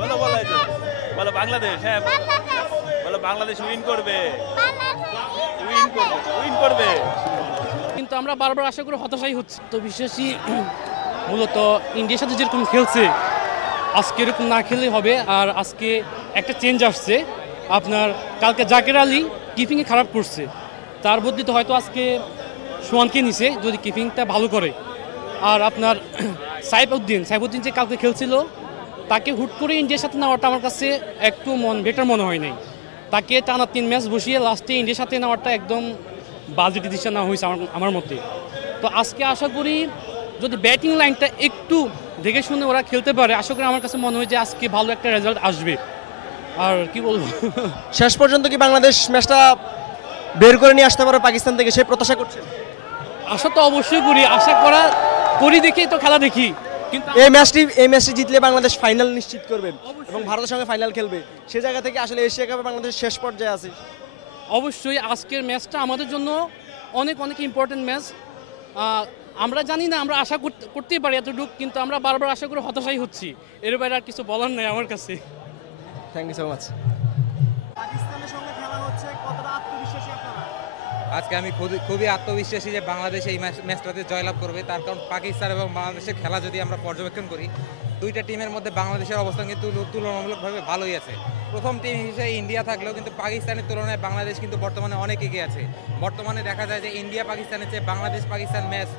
বলো বলো এই যে, বলো বাংলাদেশ। হ্যাঁ বলো বাংলাদেশ উইন করবে, উইন করবে, উইন করবে। কিন্তু আমরা বারবার আশা করি হতাশাই হচ্ছে তো বিশ্বাসী মূলত ইন্ডিয়ার সাথে যেরকম খেলছে আজকে এরকম না খেলে হবে। আর আজকে একটা চেঞ্জ আসছে, আপনার কালকে জাকের আলী কিপিংয়ে খারাপ করছে, তার বদলিতে হয়তো আজকে সোহানকে নিছে যদি কিপিংটা ভালো করে। আর আপনার সাইফুদ্দিন যে কালকে খেলছিল তাকে হুট করে ইন্ডিয়ার সাথে নেওয়াটা আমার কাছে একটু বেটার মনে হয় নাই। তাকে টানা 3 ম্যাচ বসিয়ে লাস্টে ইন্ডিয়ার সাথে নেওয়াটা একদম বাজে ডিসিশন না হয়েছে আমার মতে। তো আজকে আশা করি যদি ব্যাটিং লাইনটা একটু দেখে শুনে ওরা খেলতে পারে, আশা করি আমার কাছে মনে হয় যে আজকে ভালো একটা রেজাল্ট আসবে। আর কি বলবো, শেষ পর্যন্ত কি বাংলাদেশ ম্যাচটা বের করে নিয়ে আসতে পারে পাকিস্তান থেকে, সেই প্রত্যাশা করছেন? আশা তো অবশ্যই করি, আশা করি দেখেই তো খেলা দেখি। কিন্তু এই ম্যাচটি জিতলে বাংলাদেশ ফাইনাল নিশ্চিত করবে এবং ভারতের সঙ্গে ফাইনাল খেলবে। সে জায়গা থেকে আসলে এশিয়া কাপে বাংলাদেশ শেষ পর্যায়ে আছে। অবশ্যই আজকের ম্যাচটা আমাদের জন্য অনেক অনেক ইম্পর্টেন্ট ম্যাচ। আমরা জানি না, আমরা আশা করতেই পারি এতটুকু, কিন্তু আমরা বারবার আশা করে হতাশাই হচ্ছি। এর বাইরে আর কিছু বলার নেই আমার কাছে। Thank you so much. পাকিস্তানের সঙ্গে খেলা হচ্ছে, কতটা আত্মবিশ্বাসী আপনারা? আজকে আমি খুবই আত্মবিশ্বাসী যে বাংলাদেশ এই ম্যাচটাতে জয়লাভ করবে। তার কারণ পাকিস্তান এবং বাংলাদেশের খেলা যদি আমরা পর্যবেক্ষণ করি, দুইটা টিমের মধ্যে বাংলাদেশের অবস্থান কিন্তু তুলনামূলকভাবে ভালোই আছে। প্রথম টিম হিসেবে ইন্ডিয়া থাকলেও কিন্তু পাকিস্তানের তুলনায় বাংলাদেশ কিন্তু বর্তমানে অনেক এগিয়ে আছে। বর্তমানে দেখা যায় যে ইন্ডিয়া পাকিস্তানের চেয়ে বাংলাদেশ পাকিস্তান ম্যাচ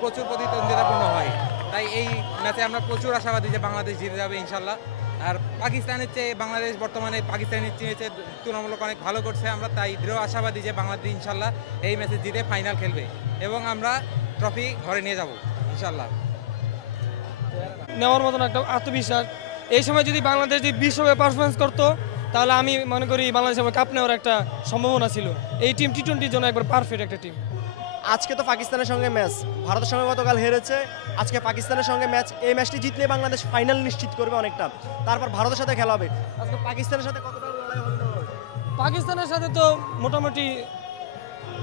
প্রচুর প্রতিদ্বন্দ্বিতাপূর্ণ হয়। তাই এই ম্যাচে আমরা প্রচুর আশাবাদী যে বাংলাদেশ জিতে যাবে ইনশাল্লাহ। আর পাকিস্তানের চেয়ে বাংলাদেশ বর্তমানে পাকিস্তানের চেয়ে তুলনামূলক অনেক ভালো করছে। আমরা তাই দৃঢ় আশাবাদী যে বাংলাদেশ ইনশাল্লাহ এই ম্যাচে জিতে ফাইনাল খেলবে এবং আমরা ট্রফি ঘরে নিয়ে যাব ইনশাল্লাহ। নেওয়ার মতন একটা আত্মবিশ্বাস। এই সময় যদি বাংলাদেশ যদি বিশ্বকাপে পারফরমেন্স করতো তাহলে আমি মনে করি বাংলাদেশের কাপ নেওয়ার একটা সম্ভাবনা ছিল। এই টিম টি-20 জন্য একবার পারফেক্ট একটা টিম। আজকে তো পাকিস্তানের সঙ্গে ম্যাচ, ভারতের সঙ্গে গতকাল হেরেছে, আজকে পাকিস্তানের সঙ্গে ম্যাচ। এই ম্যাচটি জিতলে বাংলাদেশ ফাইনাল নিশ্চিত করবে অনেকটা, তারপর ভারতের সাথে খেলা হবে। আজকে পাকিস্তানের সাথে কতটা লড়াই হবে? পাকিস্তানের সাথে তো মোটামুটি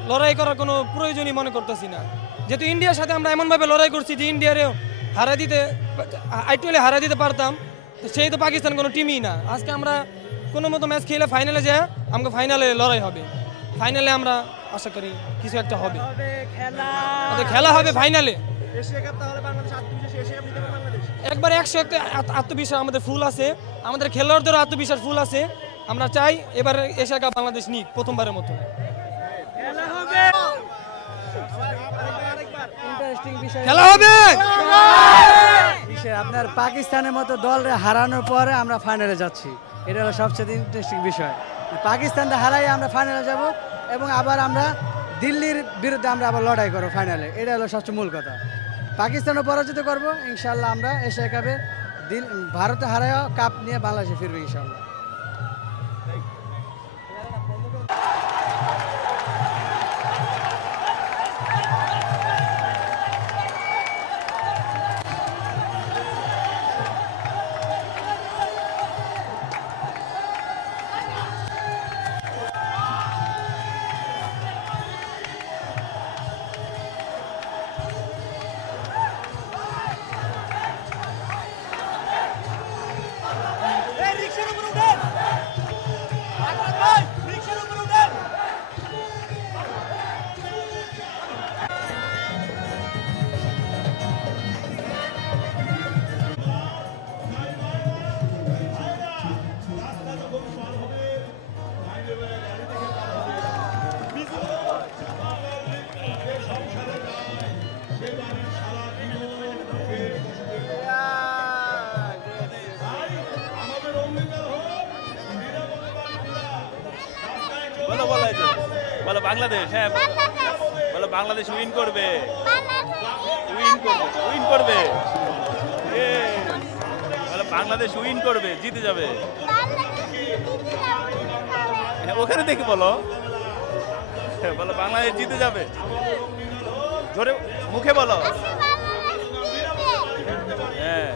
লড়াই করার কোনো প্রয়োজনই মনে করতেছি না, যেহেতু ইন্ডিয়ার সাথে আমরা এমনভাবে লড়াই করছি যে ইন্ডিয়ারেও হারা দিতে পারতাম। তো সেই তো পাকিস্তান কোনো টিমই না। আজকে আমরা কোনো মতো ম্যাচ খেলে ফাইনালে যায়, আমাকে ফাইনালে লড়াই হবে। ফাইনালে আমরা আশা করি কিছু একটা হবে, খেলা হবে ফাইনালে। এশিয়া কাপ তাহলে বাংলাদেশ আত্মবিশ্বাসী, এশিয়া কাপ জিতবে বাংলাদেশ একবার 100 আত্মবিশ্বাস আমাদের ফুল আছে, আমাদের খেলোয়াড়দেরও আত্মবিশ্বাস ফুল আছে। আমরা চাই এবার এশিয়া কাপ বাংলাদেশ নিক প্রথমবারের মতো। খেলা হবে। আপনার পাকিস্তানের মতো দল হারানোর পরে আমরা ফাইনালে যাচ্ছি, এটা হলো সবচেয়ে ইন্টারেস্টিং বিষয়। পাকিস্তানটা হারাই আমরা ফাইনালে যাব এবং আবার আমরা দিল্লির বিরুদ্ধে আমরা আবার লড়াই করবো ফাইনালে, এটা হলো সবচেয়ে মূল কথা। পাকিস্তানও পরাজিত করব ইনশাল্লাহ, আমরা এশিয়া কাপে ভারতে হারায় কাপ নিয়ে বাংলাদেশে ফিরবে ইনশাল্লাহ। বলো বলো এই যে, বলো বাংলাদেশ। হ্যাঁ বলো বাংলাদেশ উইন করবে, উইন করবে, উইন করবে। বলো বাংলাদেশ উইন করবে, জিতে যাবে। হ্যাঁ ওখানে দেখে বলো, বলো বাংলাদেশ জিতে যাবে, জোরে মুখে বলো। হ্যাঁ